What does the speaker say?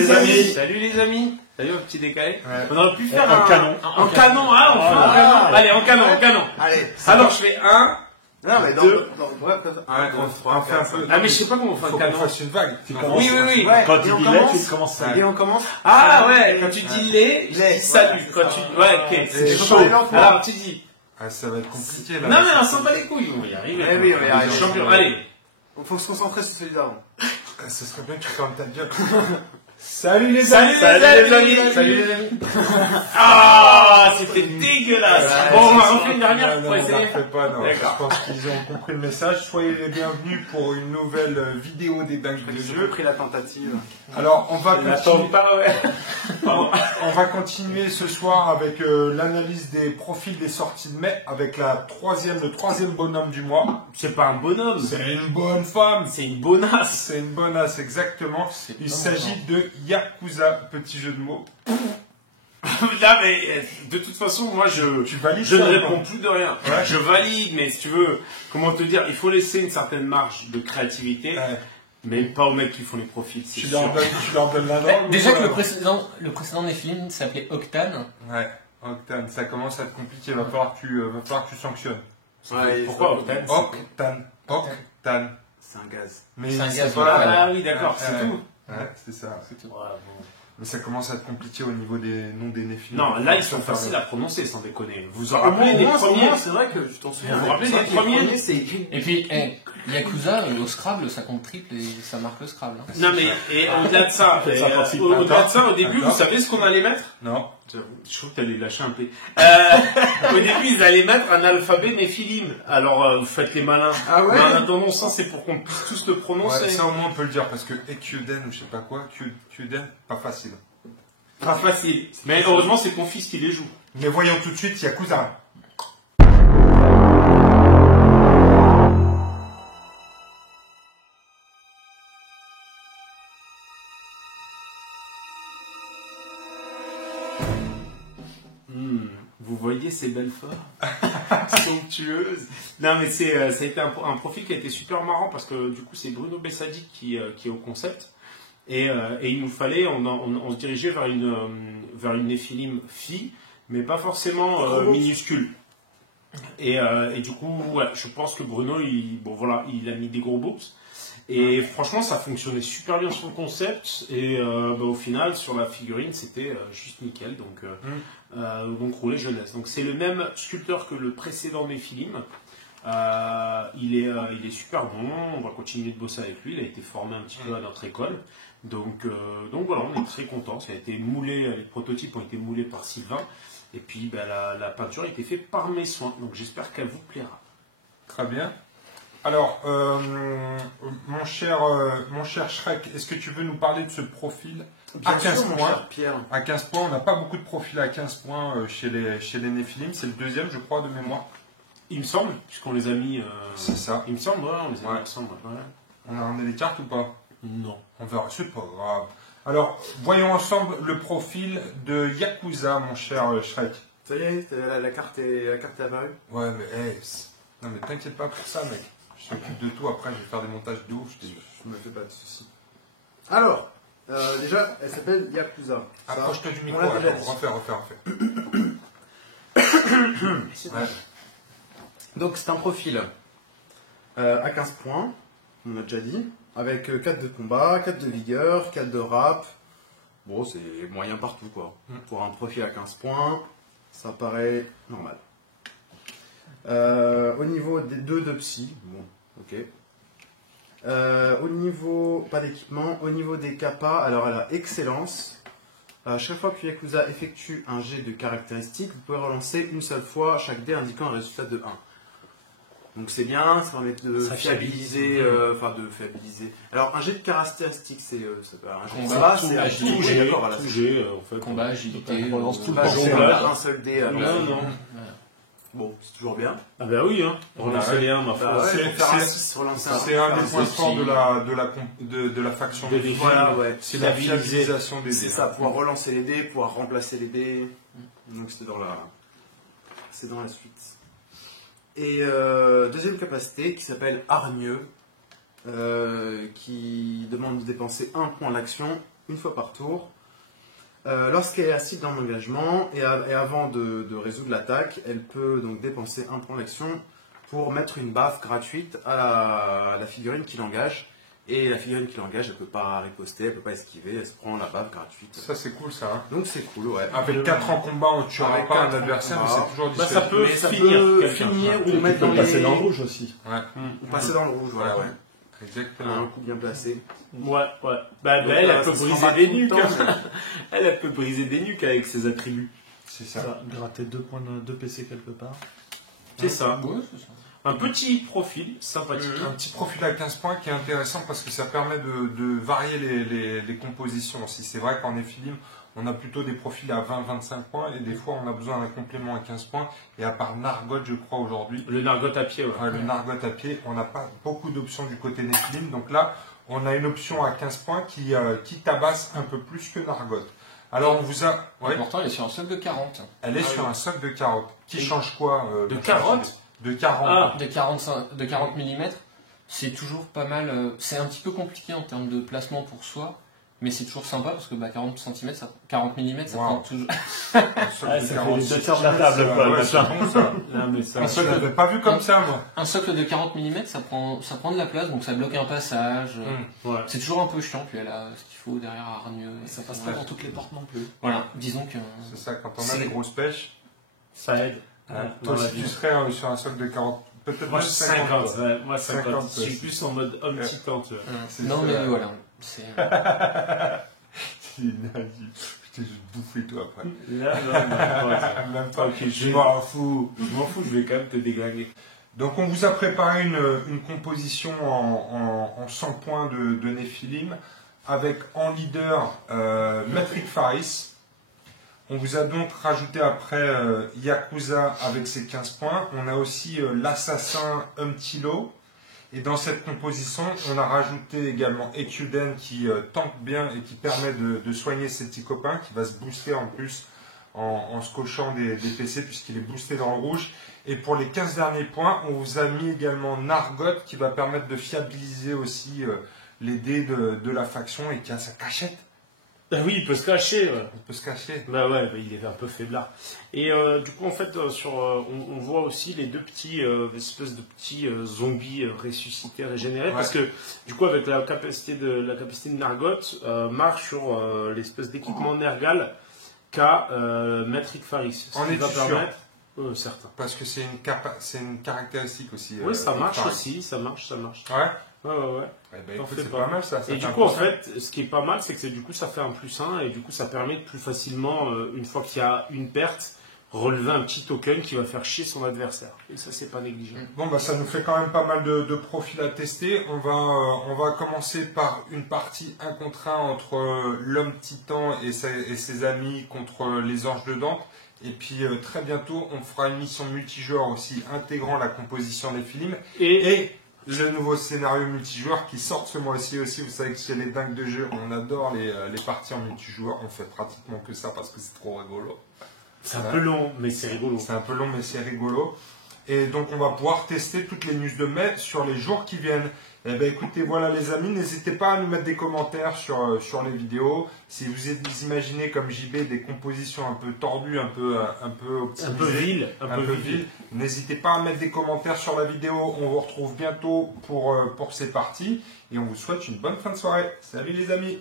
les amis. Salut les amis. Salut un petit décalé. Ouais. On aurait pu faire un canon. En canon, hein, on fait en canon. Allez, en canon. Allez. Alors je fais 1. Non, mais dans, Deux. On fait un peu. Ah mais je sais pas comment on fait Faut un qu'on canon. fasse une vague. Oui. Ouais, Quand et tu on dis commence. lait, tu commences ça. Et on commence. Ah ouais, quand tu dis les, je Les, dis salut. voilà, Quand c'est tu... ça. Ouais, ok, c'est faut chaud. parler lentement. Alors tu dis... Ah, ça va être compliqué là. Non mais on s'en bat les couilles, on va y arriver. Eh oui, on va y arriver. Champion, allez. Il faut se concentrer sur celui d'avant. Ce serait bien que tu fermes ta gueule. Salut les Salut amis. les amis. Salut les amis. Ah, c'était dégueulasse. Ouais, Bon, on va c'est refaire une dernière pour Non, on la essayer. refait pas, non. Je D'accord. pense qu'ils ont compris le message. Soyez les bienvenus pour une nouvelle vidéo des dingues de J'ai jeu. pris la tentative. Alors, on va Attends continuer. pas, ouais. Pardon. On va continuer ce soir avec l'analyse des profils des sorties de mai avec le troisième bonhomme du mois. C'est pas un bonhomme. C'est une bonne femme. C'est une bonasse. C'est une bonasse, exactement. Il s'agit de Yakuza, petit jeu de mots. Là, mais de toute façon, moi, Tu valides je ne ça ou réponds pas plus de rien. Ouais. Je valide, mais si tu veux, comment te dire, il faut laisser une certaine marge de créativité, Ouais. mais pas aux mecs qui font les profils. C'est Tu sûr. leur donnes la norme. Déjà ou que pas le précédent des films s'appelait Octane. Ouais, Octane, ça commence à te compliquer. Va falloir que tu sanctionnes. Ouais, Pourquoi il faut- Octane? Octane. C'est un gaz. Mais C'est un gaz, pas. Ah oui, d'accord, c'est Ouais. tout. Ouais, c'est ça. C'est tout. Ouais, bon. Mais ça commence à te compliquer au niveau des noms des néphiles. Non, là, ils sont faciles à prononcer, sans déconner. Vous vous Au rappelez moins, des au premiers moins, c'est vrai que je t'en souviens. Vous vous rappelez C'est vrai des que les premiers c'est écrit. Et puis, Yakuza, au Scrabble, ça compte triple et ça marque le Scrabble. hein. Non, mais et au-delà de ça, Ça participe. au-delà de ça, au début, Attends. vous savez ce qu'on allait mettre? Non. Je trouve que t'allais lâcher un P. Au début, ils allaient mettre un alphabet néphilim. Alors, vous faites les malins. Ah ouais Mais en attendant, ça, c'est pour qu'on puisse tous le prononcer. Ouais, ça au moins on peut le dire parce que Ekyuden ou je sais pas quoi, Kyuden, pas facile. Pas facile. Mais heureusement, c'est ton fils qui les joue. Mais voyons tout de suite Yakuza. Vous voyez ces belles formes somptueuses. Non, mais ça a été un profil qui a été super marrant parce que du coup, c'est Bruno Bessadi qui est au concept. Et il nous fallait, on se dirigeait vers une néphilim fille, mais pas forcément minuscule. Et du coup, ouais, je pense que Bruno, il a mis des gros boobs. Et franchement, ça fonctionnait super bien sur le concept. Et au final, sur la figurine, c'était juste nickel. Donc roulé jeunesse. Donc c'est le même sculpteur que le précédent Néphilim. Il est super bon. On va continuer de bosser avec lui. Il a été formé un petit peu à notre école. Donc voilà, on est très contents. Ça a été moulé. Les prototypes ont été moulés par Sylvain. Et puis la peinture a été faite par mes soins. Donc j'espère qu'elle vous plaira. Très bien. Alors, mon cher Shrek, est-ce que tu veux nous parler de ce profil à 15 Mon points cher Pierre. À 15 points, on n'a pas beaucoup de profils à 15 points chez les Néphilim. C'est le deuxième, je crois, de mémoire. Il me semble, puisqu'on les a mis. C'est ça. Il me semble, ouais, on les a mis Ouais. ensemble. Voilà. On a ramené les cartes ou pas? Non. On verra, c'est pas grave. Alors, voyons ensemble le profil de Yakuza, mon cher Shrek. Ça y est, la carte est apparue. Ouais, mais non, mais t'inquiète pas pour ça, mec. Je m'occupe de tout, après je vais faire des montages de ouf. Je me fais pas de soucis. Alors, déjà, elle s'appelle Yakuza. Ça, Approche-toi du micro, on l'a déjà attends, dit. refais. Ouais. Donc c'est un profil à 15 points, on a déjà dit, avec 4 de combat, 4 de vigueur, 4 de rap. Bon, c'est moyen partout quoi. Pour un profil à 15 points, ça paraît normal. Au niveau des 2 de psy, bon, ok. Au niveau, pas d'équipement, au niveau des kappas, alors elle a excellence. Chaque fois que Yakuza effectue un jet de caractéristiques, vous pouvez relancer une seule fois chaque dé indiquant un résultat de 1. Donc c'est bien, ça permet de Ça fiabiliser, enfin de fiabiliser. Alors un jet de caractéristiques, c'est un jet de Combat, combat, tout, c'est agilité, Tout oui, G, d'accord, voilà. tout G, en fait. Combat, agilité. On relance tout le Bah, temps. c'est Jonglage. un seul dé. alors. Non. Bon, c'est toujours bien. Ah bah oui, hein. Relancer les 1, ma Bah foi. ouais, c'est- pour faire un c'est- 6, relancer un C'est un des faire points six. forts de la faction. De Néphilim. Voilà, ouais. C'est la Fiabiliser. fiabilisation des C'est dés. ça, pouvoir relancer les dés, pouvoir remplacer les dés. Donc c'est dans la suite. Et deuxième capacité qui s'appelle Hargneux, qui demande de dépenser un point d'action une fois par tour. Lorsqu'elle est assise dans l'engagement et avant de résoudre l'attaque, elle peut donc dépenser un point d'action pour mettre une baffe gratuite à la figurine qui l'engage. Et la figurine qui l'engage, elle ne peut pas riposter, elle ne peut pas esquiver, elle se prend la baffe gratuite. Ça, c'est cool, ça. Hein. Donc c'est cool, ouais. Avec 4 en combat, on ne tuera Avec pas un 4 en adversaire, mais combat. c'est toujours Bah, difficile. ça peut Mais ça finir peut quelqu'un. finir Tu ou mettre peux dans passer les... dans le rouge aussi. Ouais, ou passer dans le rouge, voilà, ouais. exactement. Un coup bien placé. Ouais, ouais. Bah, Donc, elle, ça elle peut se briser remballe des tout le nuques. temps, hein. Elle peut briser des nuques avec ses attributs. C'est ça. Ça, gratter 2 points de PC quelque part. C'est ça. Ouais, c'est ça. Un petit profil sympathique. Un petit profil à 15 points qui est intéressant parce que ça permet de varier les compositions aussi. C'est vrai qu'en Nephilim, on a plutôt des profils à 20-25 points et des fois on a besoin d'un complément à 15 points. Et à part Nargot, je crois aujourd'hui, Le Nargot à pied, ouais. le Nargot à pied, on n'a pas beaucoup d'options du côté Nephilim. Donc là, on a une option à 15 points qui tabasse un peu plus que Nargot. Alors on vous a... Ouais, Pourtant, elle est sur un socle de 40. elle est sur un socle de carottes. Qui change quoi De mon carottes cher Gilles? De 40. Ah. De 40 mm, c'est toujours pas mal. C'est un petit peu compliqué en termes de placement pour soi, mais c'est toujours sympa parce que 40 cm, 40 mm, ça Wow. prend toujours. Un socle Ah, de ça fait 40, les deux c'est- tiers de la table, quoi, ouais, le c'est machin. bon, ça. Non, mais ça. Un socle, je l'avais pas vu comme ça, moi. Un socle de 40 mm, ça prend de la place, donc ça bloque un passage. Ouais. C'est toujours un peu chiant, puis elle a ce qu'il faut derrière hargneux. Ça passe pas dans toutes les portes non plus. Voilà, disons que. C'est ça, quand on a C'est- des grosses pêches. Ça aide. Toi dans la aussi, tu vie. serais sur un socle de 40. Peut-être Moi, même 50. Ouais, moi, 50. 50, Je suis plus en mode homme titan, tu vois. C'est Non, ça. mais voilà. C'est. C'est nazi. Putain, je vais te bouffer, toi, après. Là, non, Même pas. Ok, je m'en fous. Je m'en fous, je vais quand même te déglinguer. Donc, on vous a préparé une composition en 100 points de Nephilim avec en leader Metric Faris. On vous a donc rajouté après Yakuza avec ses 15 points. On a aussi l'assassin Umtilo. Et dans cette composition, on a rajouté également Ekuden qui tank bien et qui permet de soigner ses petits copains, qui va se booster en plus en se cochant des PC puisqu'il est boosté dans le rouge. Et pour les 15 derniers points, on vous a mis également Nargot qui va permettre de fiabiliser aussi les dés de la faction et qui a sa cachette. Ah oui, il peut se cacher. Ouais. On peut se cacher. Bah ouais, bah il est un peu faiblard. Et du coup, en fait, on voit aussi les deux petits espèces de petits zombies ressuscités, régénérés, Ouais. parce que du coup, avec la capacité de Nargot, marche sur l'espèce d'équipement Nergal qu'a Metric Faris. Ce En qui va es-tu sûr permettre, certain. Parce que c'est une caractéristique aussi. Oui, ça marche Faris. aussi, ça marche. Ouais. Ouais, ouais, ouais. Eh ben, T'en écoute, fais c'est pas. pas mal ça. Ça Et fait du un coup, en plus fait, ce qui est pas mal, c'est que du coup, ça fait un +1 et du coup, ça permet de plus facilement, une fois qu'il y a une perte, relever un petit token qui va faire chier son adversaire. Et ça, c'est pas négligeable. Bon, bah, ça nous fait quand même pas mal de profils à tester. On va commencer par une partie 1 contre 1 entre l'homme titan et ses amis contre les anges de Dante. Et puis très bientôt, on fera une mission multijoueur aussi intégrant la composition des films et le nouveau scénario multijoueur qui sort ce mois-ci aussi. Vous savez que chez les dingues de jeu, on adore les parties en multijoueur. On fait pratiquement que ça parce que c'est trop rigolo. C'est un peu long, mais c'est rigolo. C'est un peu long, mais c'est rigolo. Et donc, on va pouvoir tester toutes les news de mai sur les jours qui viennent. Eh bien, écoutez, voilà les amis, n'hésitez pas à nous mettre des commentaires sur les vidéos. Si vous imaginez comme JB des compositions un peu tordues, un peu optimisées, Un peu vil, un peu viles, n'hésitez pas à mettre des commentaires sur la vidéo. On vous retrouve bientôt pour ces parties. Et on vous souhaite une bonne fin de soirée. Salut les amis!